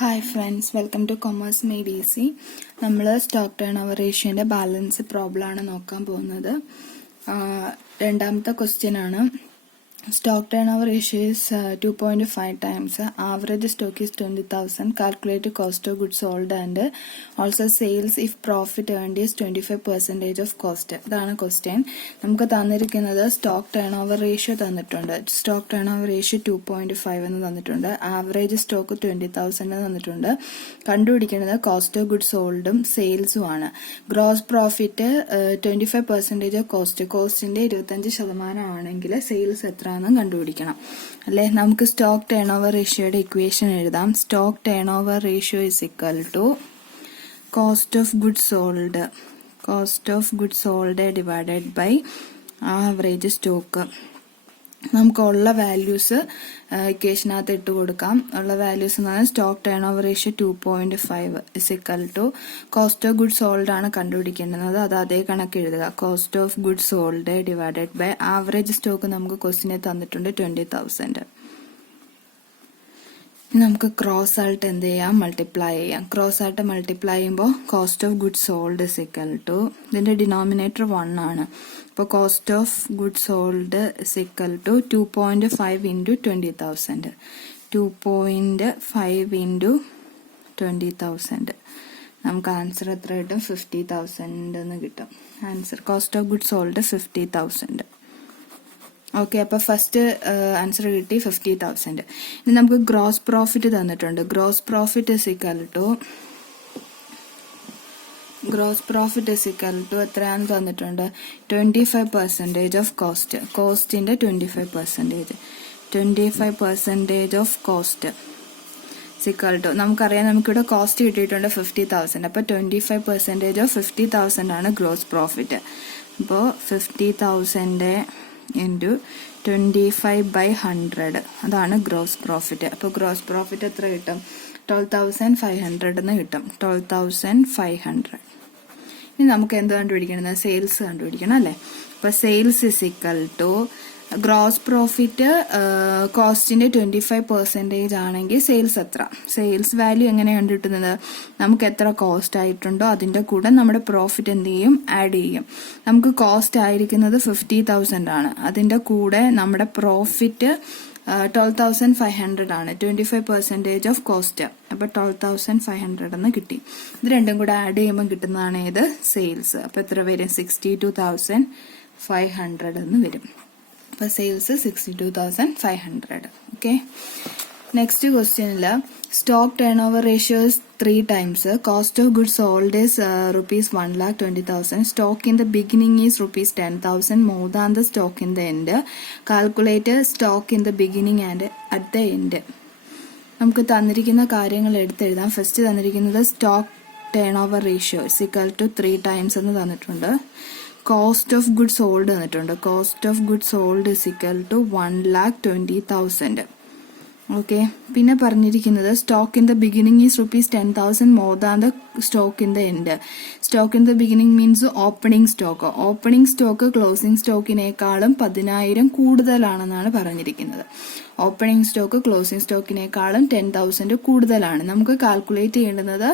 Hi friends, welcome to commerce made easy. നമ്മൾ stock turnover റേഷ്യോന്റെ balance problem ആണ് നോക്കാൻ പോകുന്നത്. രണ്ടാമത്തെ ക്വസ്റ്റ്യൻ ആണ്. Stock turnover ratio is 2.5 times. Average stock is 20,000. Calculate cost of goods sold and also sales if profit earned is 25% of cost. ഇതാണ് question. നമുക്ക് തന്നിരിക്കുന്നത് സ്റ്റോക്ക് ടേൺ ഓവർ റേഷ്യോ തന്നിട്ടുണ്ട്. Stock turnover ratio 2.5 എന്ന് തന്നിട്ടുണ്ട്. Average stock 20,000 തന്നിട്ടുണ്ട്. കണ്ടുപിടിക്കുന്നത് cost of goods സോൾഡും സെയിൽസും ആണ്. Gross profit 25% of cost. കോസ്റ്റിന്റെ 25% ആണെങ്കിൽ സെയിൽസ് എത്ര കണ്ടുപിടിക്കണം അല്ലെ. നമുക്ക് സ്റ്റോക്ക് ടേൺ ഓവർ റേഷ്യോയുടെ ഇക്വേഷൻ എഴുതാം. Stock turnover ratio is equal to cost of goods sold divided by average stock. നമുക്കുള്ള വാല്യൂസ് ഇക്വേഷനകത്ത് ഇട്ട് കൊടുക്കാം. ഉള്ള വാല്യൂസ് എന്ന് പറഞ്ഞാൽ stock turnover ratio 2.5 is equal to cost of goods sold ആണ് കണ്ടുപിടിക്കേണ്ടത്. അത് അതേ കണക്ക് എഴുതുക. Cost of goods sold divided by average stock നമുക്ക് ക്വസ്റ്റിനെ തന്നിട്ടുണ്ട് 20,000. നമുക്ക് ക്രോസ് ആയിട്ട് എന്ത് ചെയ്യാം, മൾട്ടിപ്ലൈ ചെയ്യാം. ക്രോസ് ആയിട്ട് മൾട്ടിപ്ലൈ ചെയ്യുമ്പോൾ cost of goods sold is equal to, ഇതിന്റെ ഡിനോമിനേറ്റർ 1 ആണ്. അപ്പോൾ cost of goods sold is equal to 2.5 into 20,000. 2.5 into 20,000. നമുക്ക് ആൻസർ എത്ര കിട്ടും? 50,000 എന്ന് കിട്ടും. Answer cost of goods sold 50,000. Okay, അപ്പൊ ഫസ്റ്റ് ആൻസർ കിട്ടി 50,000. ഇനി നമുക്ക് ഗ്രോസ് പ്രോഫിറ്റ് തന്നിട്ടുണ്ട്. Gross profit is equal to എത്രയാണെന്ന് തന്നിട്ടുണ്ട്? 25% ഓഫ് കോസ്റ്റ്. കോസ്റ്റിന്റെ 25% ഓഫ് കോസ്റ്റ് സിക്വൽ ടു, നമുക്കറിയാം നമുക്കിവിടെ കോസ്റ്റ് കിട്ടിയിട്ടുണ്ട് 50,000. അപ്പൊ 25% ഓഫ് 50,000 ആണ് ഗ്രോസ് പ്രോഫിറ്റ്. അപ്പോൾ 50,000 into 25/100 അതാണ് ഗ്രോസ് പ്രോഫിറ്റ്. അപ്പോൾ ഗ്രോസ് പ്രോഫിറ്റ് എത്ര കിട്ടും? 12,500 എന്ന് കിട്ടും. 12,500. ഇനി നമുക്ക് എന്ത് കണ്ടുപിടിക്കണം? സെയിൽസ് കണ്ടുപിടിക്കണം അല്ലെ. അപ്പൊ sales is equal to gross profit കോസ്റ്റിന്റെ 25% ആണെങ്കിൽ സെയിൽസ് എത്ര? സെയിൽസ് വാല്യൂ എങ്ങനെയാണ് കിട്ടുന്നത്? നമുക്ക് എത്ര കോസ്റ്റ് ആയിട്ടുണ്ടോ അതിന്റെ കൂടെ നമ്മുടെ പ്രോഫിറ്റ് എന്ത് ചെയ്യും? ആഡ് ചെയ്യും. നമുക്ക് കോസ്റ്റ് ആയിരിക്കുന്നത് 50,000 ആണ്. അതിന്റെ കൂടെ നമ്മുടെ പ്രോഫിറ്റ് 12,500 ആണ്. 25% ഓഫ് കോസ്റ്റ്. അപ്പൊ 12,500 എന്ന് കിട്ടി. ഇത് രണ്ടും കൂടെ ആഡ് ചെയ്യുമ്പോൾ കിട്ടുന്നതാണ് ഏത്? സെയിൽസ്. അപ്പൊ എത്ര വരും? 62,500 എന്ന് വരും. അപ്പൊ സെയിൽസ് 62,500. ഓക്കെ, നെക്സ്റ്റ് ക്വസ്റ്റ്യനില് stock turnover ratio 3 times. Cost of goods sold is ₹1,20,000. Stock in the beginning is ₹10,000 more than the stock in the end. Calculate stock in the beginning and at the end. നമുക്ക് തന്നിരിക്കുന്ന കാര്യങ്ങൾ എടുത്തെഴുതാം. First തന്നിരിക്കുന്നത് stock turnover ratio is equal to 3 times എന്ന് തന്നിട്ടുണ്ട്. Cost of good sold തന്നിട്ടുണ്ട്. Cost of good sold is equal to 1,20,000. Okay, പിന്നെ പറഞ്ഞിരിക്കുന്നത് stock in the beginning is ₹10,000 more than the stock in the end. Stock in the beginning means opening stock. Opening stock closing സ്റ്റോക്കിനേക്കാളും 10,000 കൂടുതലാണെന്നാണ് പറഞ്ഞിരിക്കുന്നത്. Opening stock closing സ്റ്റോക്കിനേക്കാളും 10,000 കൂടുതലാണ്. നമുക്ക് calculate ചെയ്യേണ്ടുന്നത്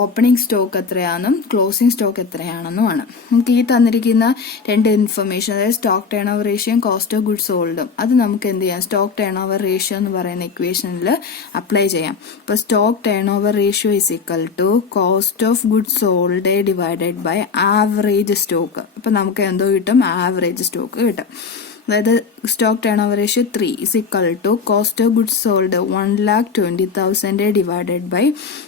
opening stock എത്രയാണെന്നും ക്ലോസിംഗ് സ്റ്റോക്ക് എത്രയാണെന്നുമാണ്. നമുക്ക് ഈ തന്നിരിക്കുന്ന രണ്ട് ഇൻഫർമേഷൻ, അതായത് സ്റ്റോക്ക് ടേൺ ഓവർ റേഷ്യോയും കോസ്റ്റ് ഓഫ് ഗുഡ്സ് സോൾഡും, അത് നമുക്ക് എന്ത് ചെയ്യാം? സ്റ്റോക്ക് ടേൺ ഓവർ റേഷ്യോ എന്ന് പറയുന്ന ഇക്വേഷനിൽ അപ്ലൈ ചെയ്യാം. ഇപ്പൊ stock turnover ratio is equal to cost of goods sold divided by average stock. അപ്പൊ നമുക്ക് എന്തോ കിട്ടും? ആവറേജ് സ്റ്റോക്ക് കിട്ടും. അതായത് stock turnover ratio 3 is equal to cost of goods sold 1,20,000 divided by,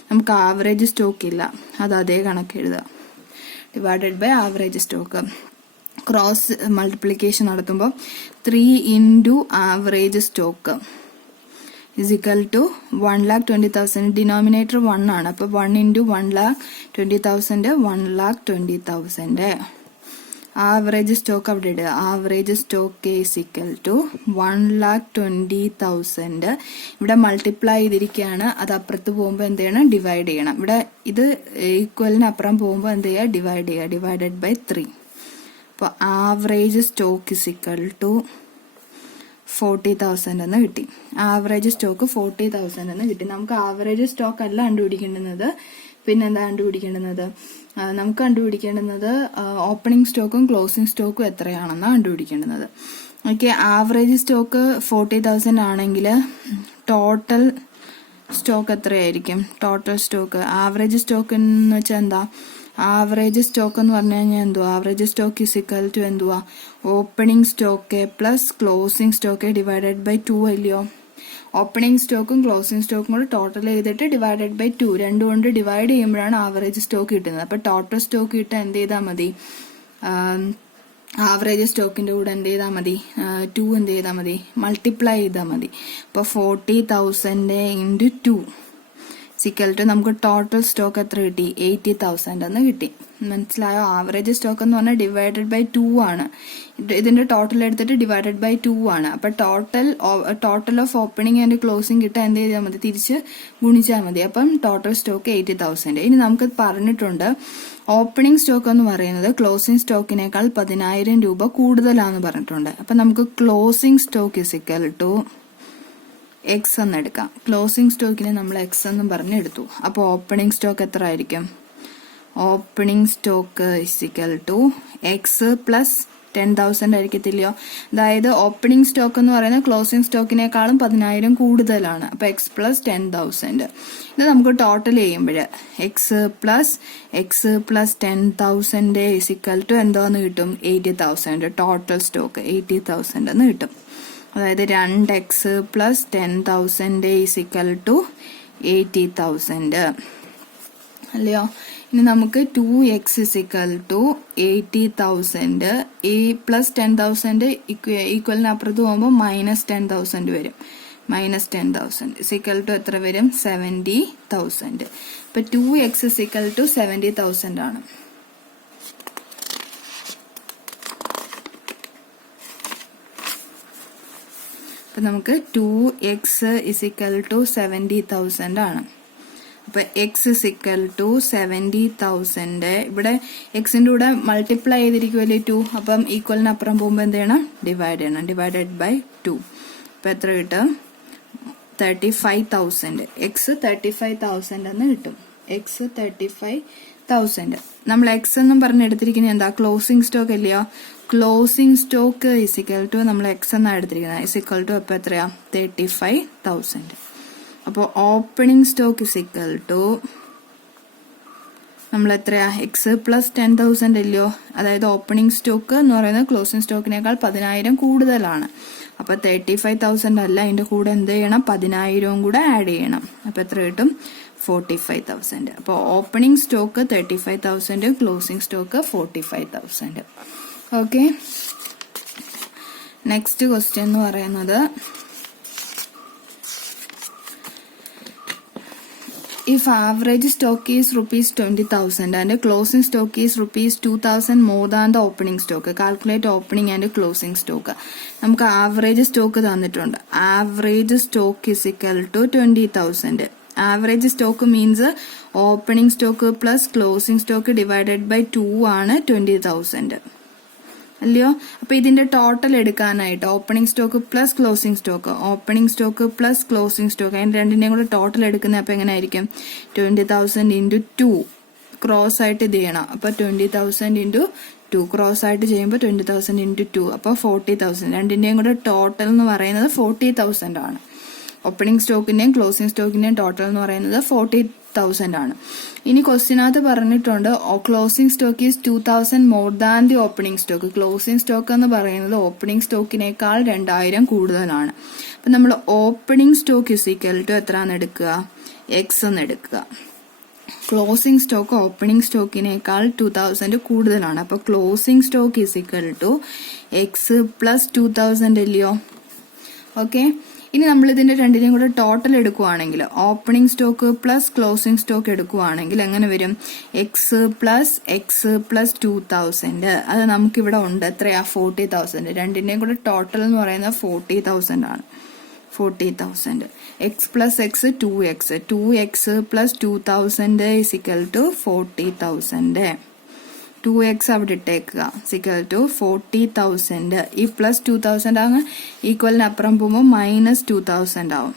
നമുക്ക് average stock ഇല്ല, അത് അതേ കണക്ക് എഴുതുക, divided by average stock. Cross multiplication നടത്തുമ്പോൾ 3 into average stock is equal to 1,20,000. Denominator 1 ആണ്. അപ്പൊ 1 into 1,20,000 1,20,000. ആവറേജ് സ്റ്റോക്ക് അവിടെ ഇടുക. Average stock is equal to 1,20,000. ഇവിടെ മൾട്ടിപ്ലൈ ചെയ്തിരിക്കുകയാണ്. അത് അപ്പുറത്ത് പോകുമ്പോൾ എന്ത് ചെയ്യണം? ഡിവൈഡ് ചെയ്യണം. ഇവിടെ ഇത് ഈക്വലിന് അപ്പുറം പോകുമ്പോൾ എന്ത് ചെയ്യുക? ഡിവൈഡ് ചെയ്യുക. Divided by 3. അപ്പോൾ average stock is equal to 40,000 എന്ന് കിട്ടി. ആവറേജ് സ്റ്റോക്ക് 40,000 എന്ന് കിട്ടി. നമുക്ക് ആവറേജ് സ്റ്റോക്ക് അല്ല കണ്ടുപിടിക്കേണ്ടുന്നത്, പിന്നെന്താ കണ്ടുപിടിക്കേണ്ടുന്നത്? നമുക്ക് കണ്ടുപിടിക്കേണ്ടുന്നത് ഓപ്പണിംഗ് സ്റ്റോക്കും ക്ലോസിംഗ് സ്റ്റോക്കും എത്രയാണെന്നാണ് കണ്ടുപിടിക്കേണ്ടുന്നത്. ഓക്കെ, ആവറേജ് സ്റ്റോക്ക് 40,000 ആണെങ്കിൽ ടോട്ടൽ സ്റ്റോക്ക് എത്രയായിരിക്കും? ടോട്ടൽ സ്റ്റോക്ക് ആവറേജ് സ്റ്റോക്ക് എന്ന് വെച്ചാൽ എന്താ? ആവറേജ് സ്റ്റോക്ക് എന്ന് പറഞ്ഞു കഴിഞ്ഞാൽ എന്തുവാ? Average stock is equal to എന്തുവാ? Opening stock plus closing stock divided by 2 അല്ലയോ? ഓപ്പണിംഗ് സ്റ്റോക്കും ക്ലോസിംഗ് സ്റ്റോക്കും കൂടെ ടോട്ടൽ ചെയ്തിട്ട് ഡിവൈഡഡ് ബൈ 2 രണ്ടും കൊണ്ട് ഡിവൈഡ് ചെയ്യുമ്പോഴാണ് ആവറേജ് സ്റ്റോക്ക് കിട്ടുന്നത്. അപ്പൊ ടോട്ടൽ സ്റ്റോക്ക് കിട്ടാൻ എന്ത് ചെയ്താൽ മതി? ആവറേജ് സ്റ്റോക്കിന്റെ കൂടെ എന്ത് ചെയ്താൽ മതി? 2 എന്ത് ചെയ്താൽ മതി? മൾട്ടിപ്ലൈ ചെയ്താൽ മതി. അപ്പൊ 40,000 ഇൻറ്റു 2 സിക്കൽ ടു നമുക്ക് ടോട്ടൽ സ്റ്റോക്ക് എത്ര കിട്ടി? 80,000 എന്ന് കിട്ടി. മനസ്സിലായോ? ആവറേജ് സ്റ്റോക്ക് എന്ന് പറഞ്ഞാൽ ഡിവൈഡഡ് ബൈ 2 ആണ്. ഇതിന്റെ ടോട്ടൽ എടുത്തിട്ട് ഡിവൈഡഡ് ബൈ 2 ആണ്. അപ്പൊ total of opening and closing കിട്ടാൻ എന്ത് ചെയ്താൽ മതി? തിരിച്ച് ഗുണിച്ചാൽ മതി. അപ്പം ടോട്ടൽ സ്റ്റോക്ക് 80,000. ഇനി നമുക്ക് പറഞ്ഞിട്ടുണ്ട് ഓപ്പണിംഗ് സ്റ്റോക്ക് എന്ന് പറയുന്നത് ക്ലോസിംഗ് സ്റ്റോക്കിനേക്കാൾ 10,000 രൂപ കൂടുതലാന്ന് പറഞ്ഞിട്ടുണ്ട്. അപ്പൊ നമുക്ക് closing stock is equal to X എന്ന് എടുക്കാം. ക്ലോസിംഗ് സ്റ്റോക്കിനെ നമ്മൾ എക്സ് എന്നും പറഞ്ഞ് എടുത്തു. അപ്പൊ ഓപ്പണിംഗ് സ്റ്റോക്ക് എത്ര ആയിരിക്കും? Opening stock is equal to X plus 10,000 ആയിരിക്കത്തില്ലയോ? അതായത് ഓപ്പണിംഗ് സ്റ്റോക്ക് എന്ന് പറയുന്നത് ക്ലോസിംഗ് സ്റ്റോക്കിനേക്കാളും 10,000 കൂടുതലാണ്. അപ്പൊ എക്സ് പ്ലസ് 10,000. ഇത് നമുക്ക് ടോട്ടൽ ചെയ്യുമ്പോൾ X plus 10,000 is equal to എന്തോന്ന് കിട്ടും? 80,000. ടോട്ടൽ സ്റ്റോക്ക് 80,000 എന്ന് കിട്ടും. അതായത് 2x plus 10,000 is equal to 80,000 അല്ലയോ? ഇനി നമുക്ക് 2x ഇസ് ഇക്വൽ ടു 80,000 ഈ പ്ലസ് 10,000 ഈക്വലിന് അപ്പുറത്ത് പോകുമ്പോൾ മൈനസ് 10,000 വരും. മൈനസ് 10,000 ഇസ് ഇക്വൽ ടു എത്ര വരും? 70,000. അപ്പൊ 2x ഇസ് ഇക്വൽ ടു 70,000 ആണ്. അപ്പൊ നമുക്ക് 2x ഇസ് ഇക്വൽ ടു 70,000 ആണ്. അപ്പൊ എക്സ് ഇസ് ഇക്വൽ ടു 70,000. ഇവിടെ എക്സിന്റെ കൂടെ മൾട്ടിപ്ലൈ ചെയ്തിരിക്കുമല്ലേ 2. അപ്പം ഈക്വലിന് അപ്പുറം പോകുമ്പോൾ എന്ത് ചെയ്യണം? ഡിവൈഡ് ചെയ്യണം. Divided by 2. അപ്പൊ എത്ര കിട്ടും? 35,000. എക്സ് 35,000 എന്ന് കിട്ടും. എക്സ് 35,000. നമ്മൾ എക്സ് എന്നും പറഞ്ഞ് എടുത്തിരിക്കുന്നത് എന്താ? ക്ലോസിംഗ് സ്റ്റോക്ക് അല്ലയോ? Closing stock is equal to നമ്മൾ എക്സ് എന്നാണ് എടുത്തിരിക്കുന്നത്. ഇസ് ഇക്വൽ ടു അപ്പൊ എത്രയാ? 35,000. അപ്പോൾ opening stock is equal to നമ്മൾ എത്രയാ? എക്സ് പ്ലസ് 10,000 അല്ലയോ? അതായത് ഓപ്പണിംഗ് സ്റ്റോക്ക് എന്ന് പറയുന്നത് ക്ലോസിംഗ് സ്റ്റോക്കിനേക്കാൾ 10,000 കൂടുതലാണ്. അപ്പൊ 35,000 അല്ല, അതിന്റെ കൂടെ എന്ത് ചെയ്യണം? 10,000 കൂടെ ആഡ് ചെയ്യണം. അപ്പൊ എത്ര കിട്ടും? 45,000. അപ്പോൾ opening stock 35,000, closing stock 45,000. Okay, next question എന്ന് പറയുന്നത് if average stock is rupees 20,000 and closing stock is rupees 2,000 more than the opening stock, calculate opening and closing stock. നമുക്ക് ആവറേജ് സ്റ്റോക്ക് തന്നിട്ടുണ്ട്. Average stock is equal to 20,000. Average stock means opening stock plus closing stock divided by 2 ആണ് 20,000 അല്ലയോ? അപ്പൊ ഇതിന്റെ total എടുക്കാനായിട്ട് opening stock plus closing stock, opening stock plus closing stock, അതിന് രണ്ടിന്റെയും കൂടെ ടോട്ടൽ എടുക്കുന്നത് അപ്പൊ എങ്ങനെയായിരിക്കും? 20,000 ഇൻറ്റു 2 ക്രോസ് ആയിട്ട് ഇത് ചെയ്യണം. അപ്പൊ 20,000 ഇൻറ്റു 2 ക്രോസ് ആയിട്ട് ചെയ്യുമ്പോൾ 20,000 ഇൻറ്റു 2 അപ്പൊ 40,000. രണ്ടിന്റെയും കൂടെ ടോട്ടൽ എന്ന് പറയുന്നത് 40,000 ആണ്. ഓപ്പണിംഗ് സ്റ്റോക്കിന്റെയും ക്ലോസിംഗ് സ്റ്റോക്കിന്റെയും ടോട്ടൽ എന്ന് പറയുന്നത് 40,000 ആണ്. ഇനി ക്വസ്റ്റിനകത്ത് പറഞ്ഞിട്ടുണ്ട് closing stock is 2,000 more than the opening stock. Closing stock എന്ന് പറയുന്നത് ഓപ്പണിംഗ് സ്റ്റോക്കിനേക്കാൾ 2,000 കൂടുതലാണ്. അപ്പൊ നമ്മൾ opening stock is equal to എത്രന്ന് എടുക്കുക? എക്സ് എന്ന് എടുക്കുക. ക്ലോസിംഗ് സ്റ്റോക്ക് ഓപ്പണിംഗ് സ്റ്റോക്കിനേക്കാൾ 2,000 കൂടുതലാണ്. അപ്പൊ closing stock is equal to X plus 2,000 അല്ലയോ? ഓക്കെ, ഇനി നമ്മൾ ഇതിന്റെ രണ്ടിനെയും കൂടെ ടോട്ടൽ എടുക്കുവാണെങ്കിൽ opening stock plus closing stock എടുക്കുവാണെങ്കിൽ എങ്ങനെ വരും? X plus 2,000. അത് നമുക്കിവിടെ ഉണ്ട്. എത്രയാ? 40,000. രണ്ടിന്റെയും കൂടെ ടോട്ടൽ എന്ന് പറയുന്നത് 40,000 ആണ്. 40,000. X plus X 2x. 2x plus 2,000 is equal to 40,000. 2x അവിടെ ഇട്ടേക്കുക സിക്കൽ ടു 40,000. ഈ പ്ലസ് 2,000 ആകും ഈക്വലിന് അപ്പുറം പോകുമ്പോൾ മൈനസ് 2,000 ആവും.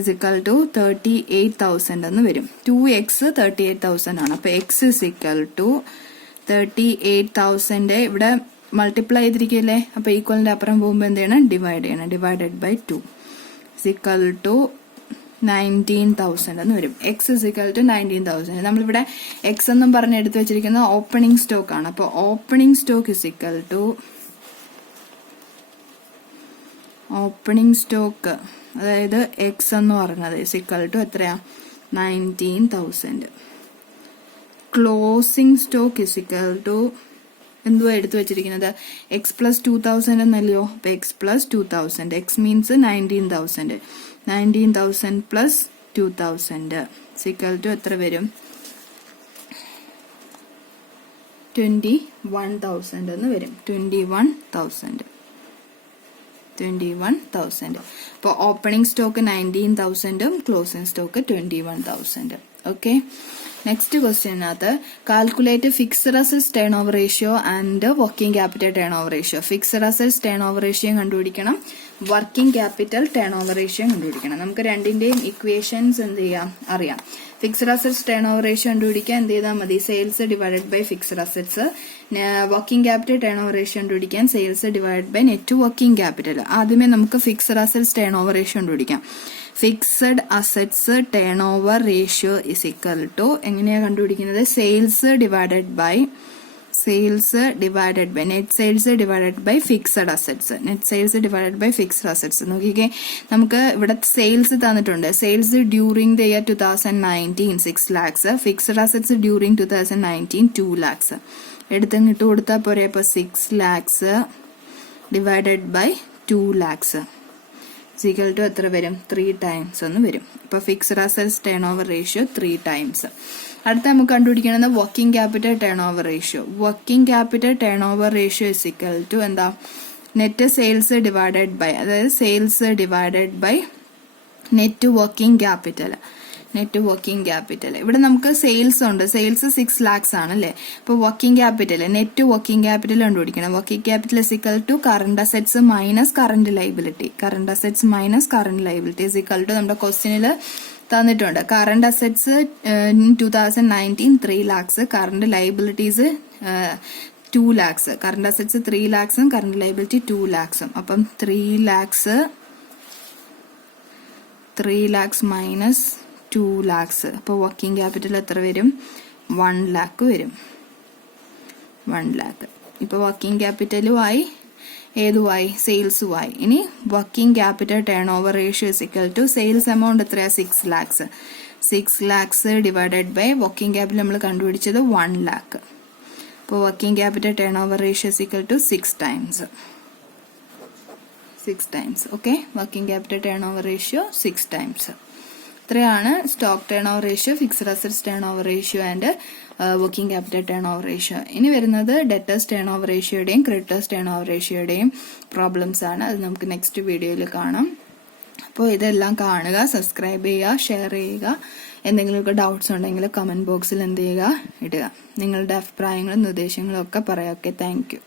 ഇസിക്കൽ ടു 38,000 എന്ന് വരും. 2x 38,000 ആണ്. അപ്പൊ x ഇസിക്കൽ ടു 38,000 ഇവിടെ മൾട്ടിപ്ലൈ ചെയ്തിരിക്കുകയല്ലേ. അപ്പൊ ഈക്വലിന്റെ അപ്പുറം പോകുമ്പോൾ എന്ത് ചെയ്യണം? ഡിവൈഡ് ചെയ്യണം. ഡിവൈഡഡ് ബൈ 2 ഇസിക്കൽ ടു 19,000 എന്ന് വരും. X is equal to 19,000. നമ്മളിവിടെ എക്സ് എന്നും പറഞ്ഞ് എടുത്തു വെച്ചിരിക്കുന്നത് ഓപ്പണിംഗ് സ്റ്റോക്ക് ആണ്. അപ്പൊ opening stock is equal to opening stock, അതായത് എക്സ് എന്ന് പറഞ്ഞത് ഇസിക്കൽ ടു എത്രയാ? 19,000. ക്ലോസിംഗ് സ്റ്റോക്ക് ഇസിക്കൽ ടു എന്തുവാ എടുത്തു വെച്ചിരിക്കുന്നത്? എക്സ് പ്ലസ് 2,000 എന്നല്ലയോ. അപ്പൊ X plus 2,000. X means 19,000. 19,000 plus 2,000 is equal to എത്ര വരും? 21,000 എന്ന് വരും. 21,000. അപ്പൊ ഓപ്പണിംഗ് സ്റ്റോക്ക് 19,000ഉം ക്ലോസിംഗ് സ്റ്റോക്ക് 21,000. ഓക്കെ. നെക്സ്റ്റ് ക്വസ്റ്റ്യനകത്ത് calculate fixed assets turnover ratio and working capital turnover ratio. Fixed assets turnover ratio കണ്ടുപിടിക്കണം, working capital turnover ratio കണ്ടുപിടിക്കണം. നമുക്ക് രണ്ടിന്റെയും ഇക്വേഷൻസ് എന്ത് ചെയ്യാം? അറിയാം. Fixed assets turnover ratio കണ്ടുപിടിക്കാൻ എന്ത് ചെയ്താൽ മതി? Sales divided by fixed assets. Working capital turnover ratio കണ്ടുപിടിക്കാൻ sales divided by net working capital. ആദ്യമേ നമുക്ക് fixed assets turnover ratio കണ്ടുപിടിക്കാം. Fixed assets turnover ratio is equal to എങ്ങനെയാ കണ്ടുപിടിക്കുന്നത്? Sales divided by net sales divided by fixed assets. Net sales divided by fixed assets. നോക്കിക്കേ, നമുക്ക് ഇവിടെ sales തന്നിട്ടുണ്ട്. Sales during the year 2019 6 lakhs. Fixed assets during 2019 2 lakhs. എടുത്തങ്ങ് ഇട്ട് കൊടുത്താൽ പോരെ. അപ്പൊ 6 lakhs divided by 2 lakhs equal to എത്ര വരും? 3 times എന്ന് വരും. അപ്പൊ fixed assets turnover ratio 3 times. അടുത്ത നമുക്ക് കണ്ടുപിടിക്കുന്നത് working capital turnover ratio. Working capital turnover ratio is equal to എന്താ? നെറ്റ് സെയിൽസ് ഡിവൈഡഡ് ബൈ, അതായത് sales divided by net working capital. ഇവിടെ നമുക്ക് സെയിൽസ് ഉണ്ട്. സെയിൽസ് 6 lakhs ആണല്ലേ. അപ്പൊ working capital, net working capital കണ്ടുപിടിക്കണം. Working capital is equal to current assets minus current liability. Is equal to നമ്മുടെ ക്വസ്റ്റ്യനിൽ തന്നിട്ടുണ്ട്. Current assets 2019 3 lakhs, current liabilities 2 lakhs. Current assets 3 lakhs current liability 2 lakhs. അപ്പം 3 lakhs minus 2 lakhs. അപ്പോൾ working capital എത്ര വരും? 1 lakh വരും. 1 lakh. ഇപ്പൊ working ക്യാപിറ്റലുമായി ഏതുമായി? സെയിൽസുമായി. ഇനി working capital turnover ratio is equal to sales amount എത്രയാ? 6 lakhs. 6 lakhs divided by working capital നമ്മൾ കണ്ടുപിടിച്ചത് 1 lakh. അപ്പോൾ working capital turnover ratio is equal to 6 times. Okay. Working capital turnover ratio 6 times. ഇത്രയാണ് stock turnover ratio, fixed assets turnover ratio and working capital turnover ratio. ഇനി വരുന്നത് debtors turnover റേഷ്യോയുടെയും creditors turn over റേഷ്യോയുടെയും problems ആണ്. അത് നമുക്ക് next വീഡിയോയിൽ കാണാം. അപ്പോൾ ഇതെല്ലാം കാണുക, സബ്സ്ക്രൈബ് ചെയ്യുക, ഷെയർ ചെയ്യുക. എന്തെങ്കിലുമൊക്കെ ഡൗട്ട്സ് ഉണ്ടെങ്കിൽ കമന്റ് ബോക്സിൽ എന്ത് ചെയ്യുക? ഇടുക. നിങ്ങളുടെ അഭിപ്രായങ്ങളും നിർദ്ദേശങ്ങളും ഒക്കെ പറയാം. Okay, thank you.